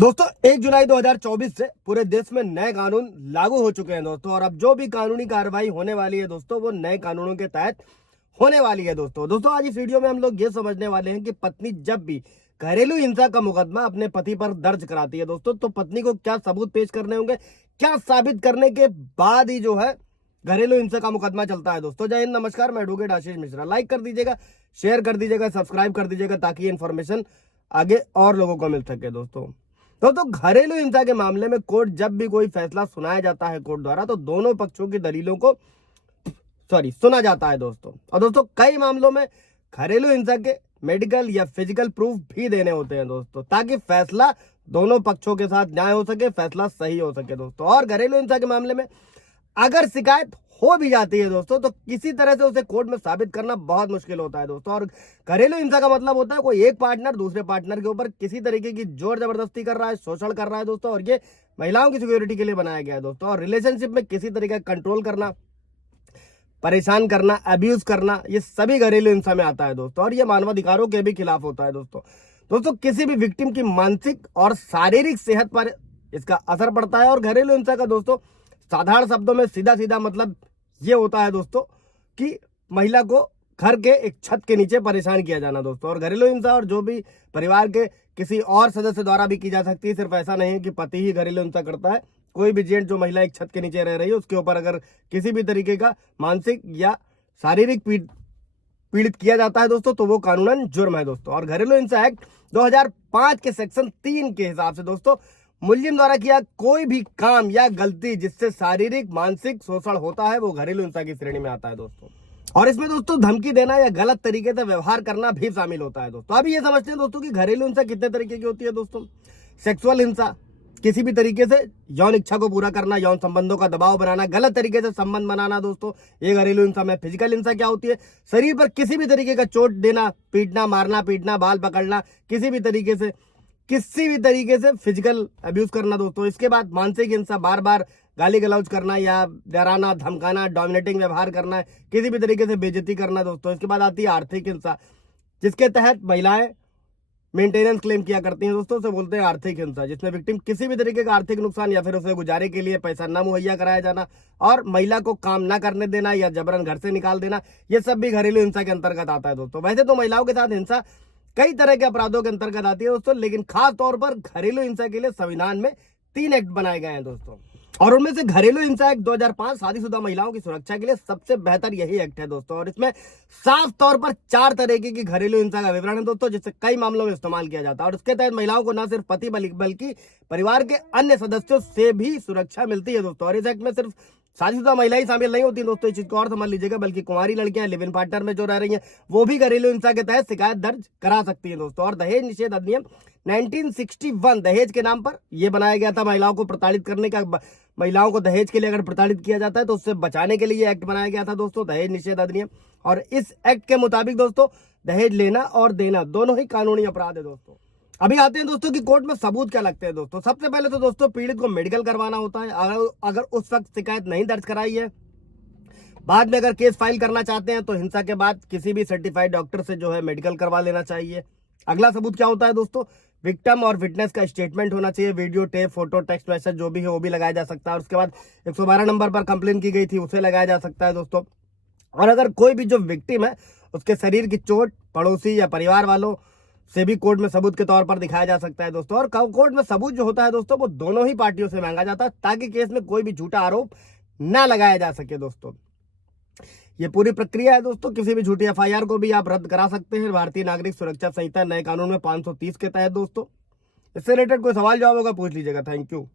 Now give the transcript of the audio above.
दोस्तों 1 जुलाई 2024 से पूरे देश में नए कानून लागू हो चुके हैं दोस्तों। और अब जो भी कानूनी कार्रवाई होने वाली है दोस्तों, वो नए कानूनों के तहत होने वाली है दोस्तों आज इस वीडियो में हम लोग ये समझने वाले हैं कि पत्नी जब भी घरेलू हिंसा का मुकदमा अपने पति पर दर्ज कराती है दोस्तों, तो पत्नी को क्या सबूत पेश करने होंगे, क्या साबित करने के बाद ही जो है घरेलू हिंसा का मुकदमा चलता है दोस्तों। जय हिंद, नमस्कार, मैं एडवोकेट आशीष मिश्रा। लाइक कर दीजिएगा, शेयर कर दीजिएगा, सब्सक्राइब कर दीजिएगा ताकि इन्फॉर्मेशन आगे और लोगों को मिल सके दोस्तों घरेलू हिंसा के मामले में कोर्ट जब भी कोई फैसला सुनाया जाता है कोर्ट द्वारा, तो दोनों पक्षों की दलीलों को सुना जाता है दोस्तों। और दोस्तों कई मामलों में घरेलू हिंसा के मेडिकल या फिजिकल प्रूफ भी देने होते हैं दोस्तों, ताकि फैसला दोनों पक्षों के साथ न्याय हो सके, फैसला सही हो सके दोस्तों। और घरेलू हिंसा के मामले में अगर शिकायत हो भी जाती है दोस्तों, तो किसी तरह से उसे कोर्ट में साबित करना बहुत मुश्किल होता है दोस्तों। और घरेलू हिंसा का मतलब होता है कोई एक पार्टनर दूसरे पार्टनर के ऊपर किसी तरीके की जोर जबरदस्ती कर रहा है, शोषण कर रहा है दोस्तों। और ये महिलाओं की सिक्योरिटी के लिए बनाया गया है दोस्तों। और रिलेशनशिप में किसी तरीके का कंट्रोल करना, परेशान करना, अब्यूज करना, ये सभी घरेलू हिंसा में आता है दोस्तों। और ये मानवाधिकारों के भी खिलाफ होता है दोस्तों किसी भी विक्टिम की मानसिक और शारीरिक सेहत पर इसका असर पड़ता है। और घरेलू हिंसा का दोस्तों साधारण शब्दों में सीधा सीधा मतलब ये होता है दोस्तों कि महिला को घर के एक छत के नीचे परेशान किया जाना दोस्तों। और घरेलू हिंसा और जो भी परिवार के किसी और सदस्य द्वारा भी की जा सकती है, सिर्फ ऐसा नहीं है कि पति ही घरेलू हिंसा करता है। कोई भी जेंट जो महिला एक छत के नीचे रह रही है, उसके ऊपर अगर किसी भी तरीके का मानसिक या शारीरिक पीड़ित किया जाता है दोस्तों, तो वो कानूनन जुर्म है दोस्तों। और घरेलू हिंसा एक्ट 2005 के सेक्शन 3 के हिसाब से दोस्तों मुलजिम द्वारा किया कोई भी काम या गलती जिससे शारीरिक मानसिक शोषण होता है, वो घरेलू हिंसा की श्रेणी में आता है दोस्तों। और इसमें दोस्तों धमकी देना या गलत तरीके से व्यवहार करना भी शामिल होता है दोस्तों। अभी ये समझते हैं दोस्तों कि घरेलू हिंसा कितने तरीके की होती है दोस्तों। सेक्सुअल हिंसा, किसी भी तरीके से यौन इच्छा को पूरा करना, यौन संबंधों का दबाव बनाना, गलत तरीके से संबंध बनाना दोस्तों, ये घरेलू हिंसा में। फिजिकल हिंसा क्या होती है, शरीर पर किसी भी तरीके का चोट देना, पीटना, मारना पीटना, बाल पकड़ना, किसी भी तरीके से फिजिकल अब्यूज करना दोस्तों। इसके बाद मानसिक हिंसा, बार बार गाली गलौज करना या डराना, धमकाना, डोमिनेटिंग व्यवहार करना, किसी भी तरीके से बेइज्जती करना दोस्तों। इसके बाद आती है आर्थिक हिंसा, जिसके तहत महिलाएं मेंटेनेंस क्लेम किया करती हैं दोस्तों, उसे बोलते हैं आर्थिक हिंसा, जिसमें विक्टिम किसी भी तरीके का आर्थिक नुकसान या फिर उसे गुजारे के लिए पैसा न मुहैया कराया जाना और महिला को काम न करने देना या जबरन घर से निकाल देना, ये सब भी घरेलू हिंसा के अंतर्गत आता है दोस्तों। वैसे तो महिलाओं के साथ हिंसा कई तरह के अपराधों के अंतर्गत आती है दोस्तों, लेकिन खास तौर पर घरेलू हिंसा के लिए संविधान में 3 एक्ट बनाए गए हैं दोस्तों। और उनमें से घरेलू हिंसा एक्ट 2005 शादीशुदा महिलाओं की सुरक्षा के लिए सबसे बेहतर यही एक्ट है दोस्तों। और इसमें साफ तौर पर 4 तरीके की घरेलू हिंसा का विवरण है दोस्तों, जिससे कई मामलों में इस्तेमाल किया जाता है। और इसके तहत महिलाओं को न सिर्फ पति बल्कि परिवार के अन्य सदस्यों से भी सुरक्षा मिलती है दोस्तों। और इस एक्ट में सिर्फ शादीशुदा महिलाएं शामिल नहीं होती दोस्तों, इस चीज को और समझ लीजिएगा, बल्कि कुंवारी लड़कियां लिव इन पार्टनर में जो रह रही हैं, वो भी घरेलू हिंसा के तहत शिकायत दर्ज करा सकती हैं दोस्तों। और दहेज निषेध अधिनियम 1961 दहेज के नाम पर यह बनाया गया था, महिलाओं को प्रताड़ित करने का, महिलाओं को दहेज के लिए अगर प्रताड़ित किया जाता है तो उससे बचाने के लिए एक्ट बनाया गया था दोस्तों, दहेज निषेध अधिनियम। और इस एक्ट के मुताबिक दोस्तों दहेज लेना और देना दोनों ही कानूनी अपराध है दोस्तों। अभी आते हैं दोस्तों कि कोर्ट में सबूत क्या लगते हैं दोस्तों। सबसे पहले तो दोस्तों पीड़ित को मेडिकल करवाना होता है, अगर उस वक्त शिकायत नहीं दर्ज कराई है। बाद में अगर केस फाइल करना चाहते हैं तो हिंसा के बाद किसी भी सर्टिफाइड डॉक्टर से जो है मेडिकल करवा लेना चाहिए। अगला सबूत क्या होता है दोस्तों, विक्टिम और विटनेस का स्टेटमेंट होना चाहिए, video tape, photo, text message जो भी है वो भी लगाया जा सकता है। और उसके बाद 112 नंबर पर कंप्लेन की गई थी उसे लगाया जा सकता है दोस्तों। और अगर कोई भी जो विक्टिम है उसके शरीर की चोट पड़ोसी या परिवार वालों से भी कोर्ट में सबूत के तौर पर दिखाया जा सकता है दोस्तों। और कोर्ट में सबूत जो होता है दोस्तों वो दोनों ही पार्टियों से मांगा जाता है, ताकि केस में कोई भी झूठा आरोप ना लगाया जा सके दोस्तों। ये पूरी प्रक्रिया है दोस्तों। किसी भी झूठी एफआईआर को भी आप रद्द करा सकते हैं भारतीय नागरिक सुरक्षा संहिता नए कानून में 530 के तहत दोस्तों। इससे रिलेटेड कोई सवाल जवाब होगा पूछ लीजिएगा। Thank you.